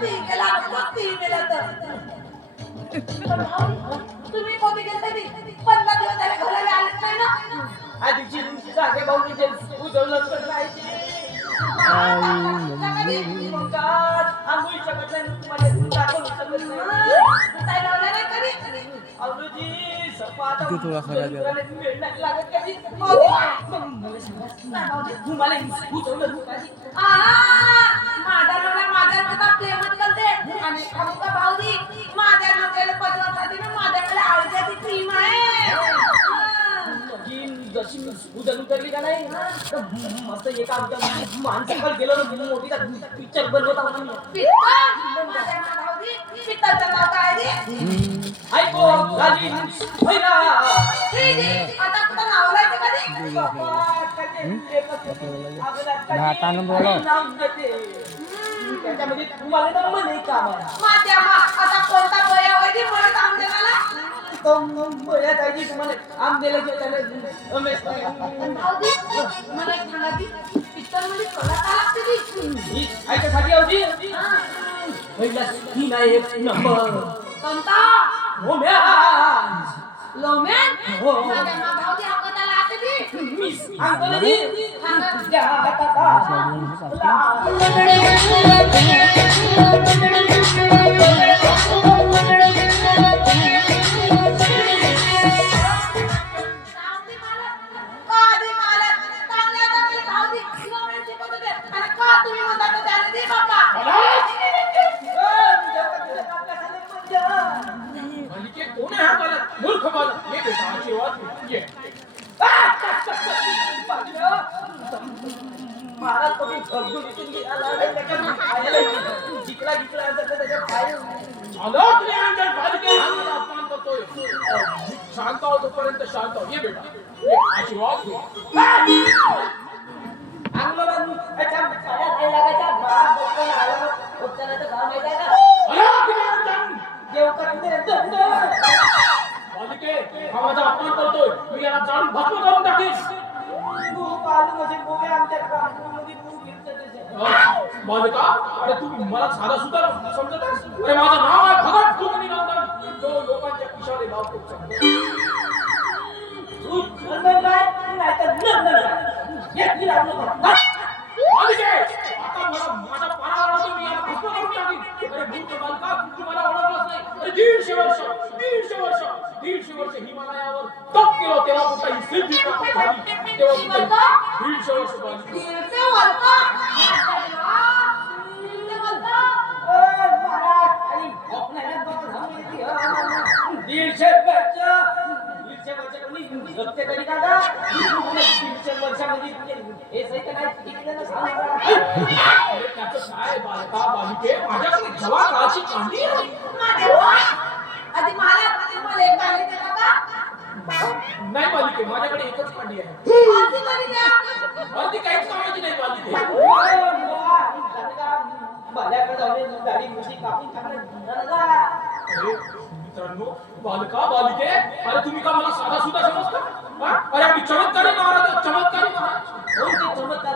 ती गेला तो ती गेला तर? तुम्ही कोणी गेलते ती पंधरा दिवस झाले घराला आलेच नाही ना? आधीची तुमची जागे भाऊनी ते उजवलं तर राहायचे आंघोळी शकत नाही तुम्हाला दाखवू शकत नाही. काय लावलं नाही कधी? अवधूजी सप्पा आता ते थोडा खरा लागत कधी? मला सांगा, तुम्हाला उजवलं का नाही तर मस्त एका आमच्या माणसाकडे गेलो ना मोठीचा पिक्चर बनवत आहोत आम्ही. पित्ता माझ्या नवरा भाऊजी पित्ताचं नाव काय रे ऐको झाली हैरा. आता कुठं नाव लायचं कधी बाबा, त्याचे एकच आपल्याला दहा तानं बोलव. काही नाव देते. त्याच्यामध्ये तुम्हाला नंबर नाही का आम्हाला? माझ्या मा आता कोणता बया वैदी मला काम दे मला तो मग बया ताईची तुम्हाला आम दिलं की त्याला रमेश ताई. भाऊजी मला एक सांगा की पित्तलमध्ये कला का लागते ती ही याच्यासाठी होती हा. पहिला ही नाही एक नंबर कोणता हो म्या लोमेन हो. माझ्या मा भाऊजी आपल्याला तुम्ही आमच्या- देव करते दंड. बालिके, हा माझा अपमान करतोय मी याला जाळून भस्म करून टाकीन तू पाहून असे बोले आमच्या ग्रामपूरमध्ये तू गिरतं त्याचे. अ, बालिका अरे तू मला साधा सुद्धा समजत आहेस? अरे माझं नाव आहे भगत फुकणी नंदन जो लोकांच्या पिशाने लावतो तू नंदन काय? तू नाही तर नंदन काय? एक दिला आपलं बघ. हा? बालिके आता मला माझा पारा वाढवतो मी याला भस्म करून टाकीन अरे मूर्ख बालिका तू मला ओळखलंच नाही अरे दीडशे वर्ष दीडशे वर्ष दीडशे वर्ष हिमालयावर तप केलं तेव्हा ही सिद्धी प्राप्त झाली तेव्हा दीडशे वर्ष दीडशे वर्ष. दीडशे वर्ष. नाही माझ्याकडे आधी मला एक देता का? नाही माझ्याकडे एकच कांडी आहे आधी द्या. अगदी काहीच कामाची नाही मालिके ए, जाऊन मुशी कापून मित्रांनो बालका बालिके अरे तुम्ही का मला साधा सुद्धा समजता? अरे आम्ही चमत्कारी महाराज चमत्कारी महाराज चमत्कार?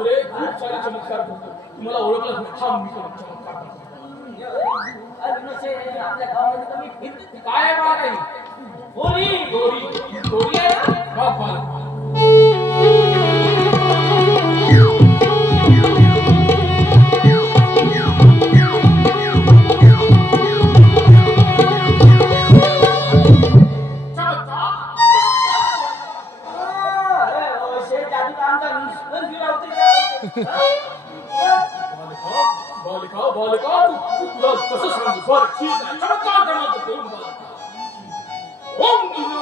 अरे खूप सारे चमत्कार करतो तुम्हाला ओळखलं. थांब मी तुला चमत्कार. काय आहे मला काही होरी. दोरी दोरी आहे ना? बालका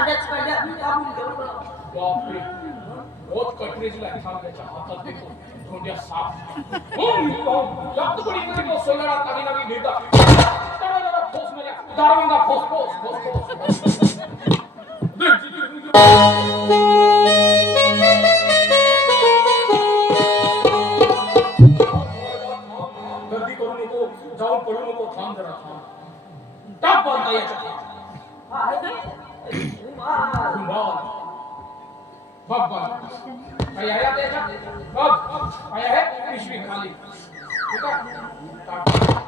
नशा कांद्याच बापरे. बहुत कटरेज लागतात त्याच्या हातात देतो. धोंड्या साप हम्म, जास्त पण इकडे तो सोनारा काही घेता तडाला ठोस म्हणजे मेल्या दारविंगा ठोस. आहे आता याच्यात बघ काय आहे पिशवी खाली ठीक आहे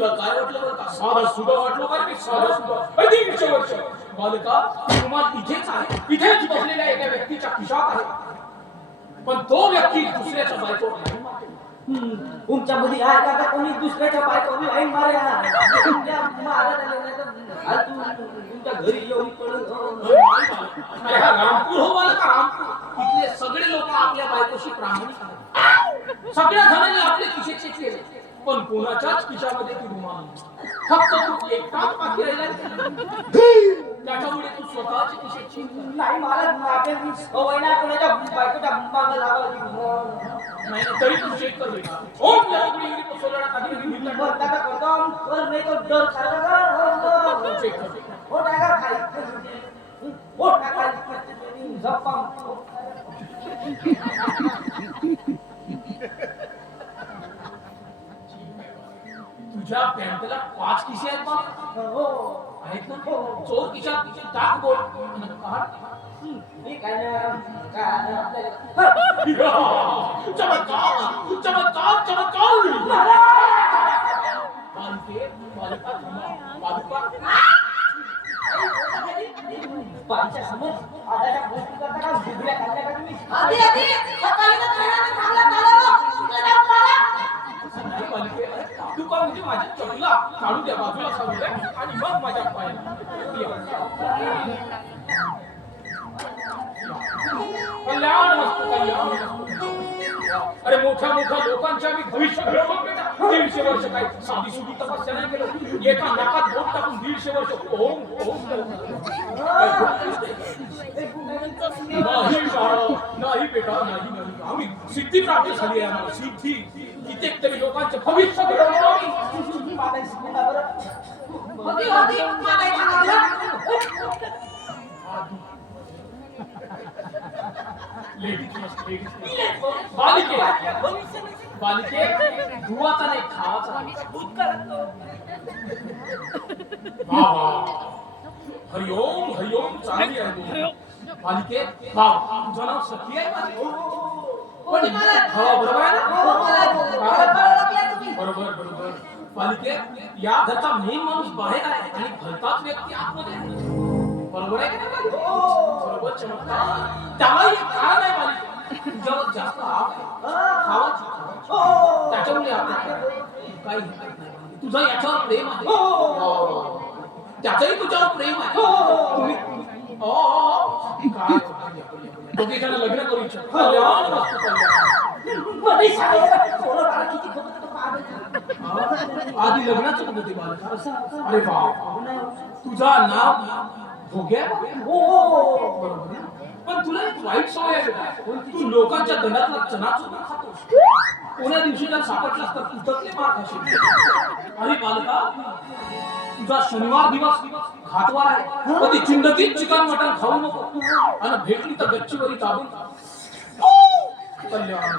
तुला काय वाटलं बरं का? साधा सुद्धा वाटलं का रे साधा सुद्धा दीडशे वर्ष. बालका रुमाल इथेच आहे. इथेच बसलेल्या एका व्यक्तीच्या खिशात आहे. पण तो व्यक्ती दुसऱ्याच्या बायको तुमच्या मध्ये आहे का? कोणी दुसऱ्याच्या बायकोनी लाईन मार्या तुमच्या घरी येऊन पडून रामपूर हो रुमाल नाही. फक्त तू एकटाच बाकी राहिला त्याच्यामुळे तू स्वतःची कर. नाही महाराज आपल्या सवय नाही कोणाच्या बायकोच्या मागं लागायची नाही तरी तू चेक कर बेटा हो तुला तिकडे इकडे पसरवण्यात कधी भीती मग वाटते. दादा करतो कर नाही तो डर खायला चेक कर. हो टाका खाली हो टाका झप्पा तुझ्या पॅन्टला पाच खिसे आहेत बा. हो. आहेत ना? चोर खिशात खिशात टाक बोल चमत्कार चमत्कार चमत्कार. बालके बालका थांबा बालका बाईच्या समोर आताच्या गोष्टी करता का बुगड्या खाल्ल्या का तुम्ही? आधी आधी. सकाळी तर खेळायला चांगला चालवलं. तुला जाऊन चाला. नाही बालके तू का माझ्या चपला काढू द्या बाजूला काढू द्या आणि मग माझ्या पायाला कल्याण वस्तू कल्याण अरे मोठ्या मोठ्या लोकांच्या मी भविष्य घडवलं बेटा दीडशे वर्ष काय साधी सुधी तपस्या नाही केलं. एका नाकात बोट टाकून दीडशे वर्ष ओम ओम नाही बेटा नाही नाही. आम्ही सिद्धी प्राप्त झाली आहे आम्हाला. सिद्धी कित्येक तरी लोकांचे भविष्य घडवलं आम्ही माताई सांगा बरं होती होती मागायची नावं. लेडीज मस्त लेडीज बालिके बालिके धुवाचा नाही खावाचा वा वा हरिओम हरिओम चांगली आहे तू. बालिके वा तुझं नाव सखी आहे माझी पण हा बरोबर आहे हो, ना बरोबर ओळखलं तुम्ही. बरोबर बरोबर. या घरचा मेन माणूस बाहेर आहे आणि भलताच व्यक्ती आतमध्ये आहे. बरोबर आहे बालिके? बरोबर चमत्कार. त्याला एक कारण आहे बालिके तुझ्यावर जास्त खावाची. त्याच्यामुळे काही. तुझं याच्यावर प्रेम आहे. हो. त्याचंही तुझ्यावर प्रेम आहे. तुम्ही हो, हो, हो. काय दोघे जण लग्न करू इच्छित. कल्याण वस्तू कल्याण पाहायचं. आधी लग्नाचं होतं ते बालक अरे वा. तुझा नाव भोग्या? हो, हो, हो. बरोबर ना? पण तुला एक वाईट सवय आहे. तू लोकांच्या दंडातला चनाचूर खातोस. कोण्या दिवशी जर सापडलास तर तुटकले मार खाशील. अरे बालका तुझा शनिवार दिवस घाटवार आहे. कधी जिंदगीत चिकन मटण खाऊ नको. आणि भेटली तर गच्चीवरी दाबून खा. कल्याण.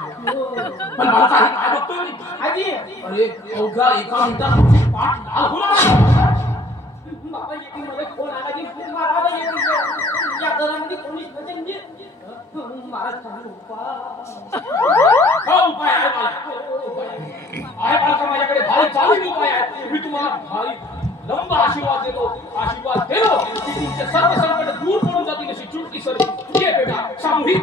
पण मला काय काय बघतोय मी? आजी. अरे अवघ्या एका मिनिटात पाठ लाल होणार बाबा येतील मला फोन आला की या म्हणजे म्हणजे महाराज चांगला उपाय आशीर्वाद देतो. आशीर्वाद देतो की तुमचे सर्व संकट दूर पडून जातील अशी चुटकी सर ये बेटा सामूहिक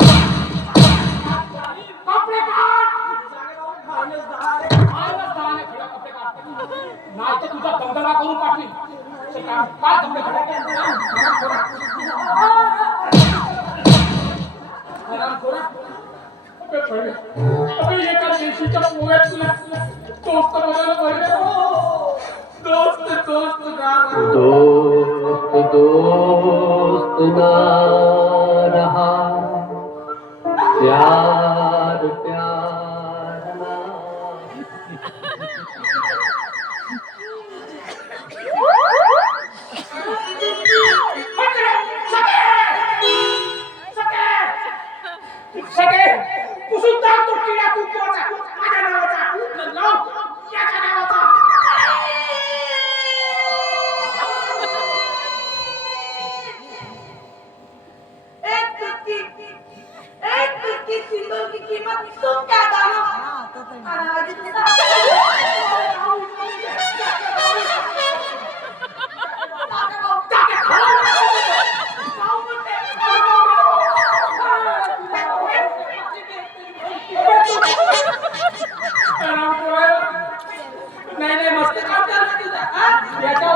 नाही तर तुझा दमदमा करून पाठवी एका देशीच्या पोळ्यात तुला दोस्त बनायला दोस्त दोस्त दोस्त दोस्त ना रहा प्यार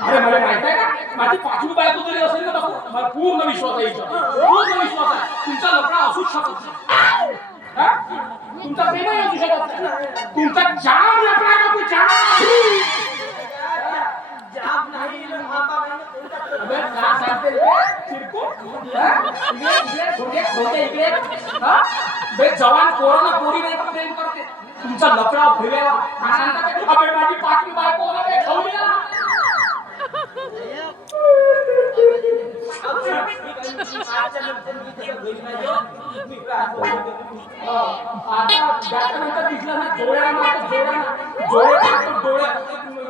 अरे मला माहीत आहे का? माझी पाचवी बायको जरी असेल ना बापू मला पूर्ण विश्वास आहे पूर्ण विश्वास आहे. तुमचा लफडा असूच शकत नाही. तुमचा प्रेम असू शकत तुमचा जाम लफडा आहे बापू जाम जाम नाही आंबा नाही कोणता अबे, काय सांगते रे? चिरकुट? हा? इकडे, इकडे, खोटे, खोटे इकडे. हा? बे, जवान पोरांना पोरी नाही का प्रेम करते? तुमचा लफडा फिरेवा अबे, माझी पाचवी बायको मला खाऊ आता जास्त नंतर दिसलं ना जोड्या मारतो जोड्या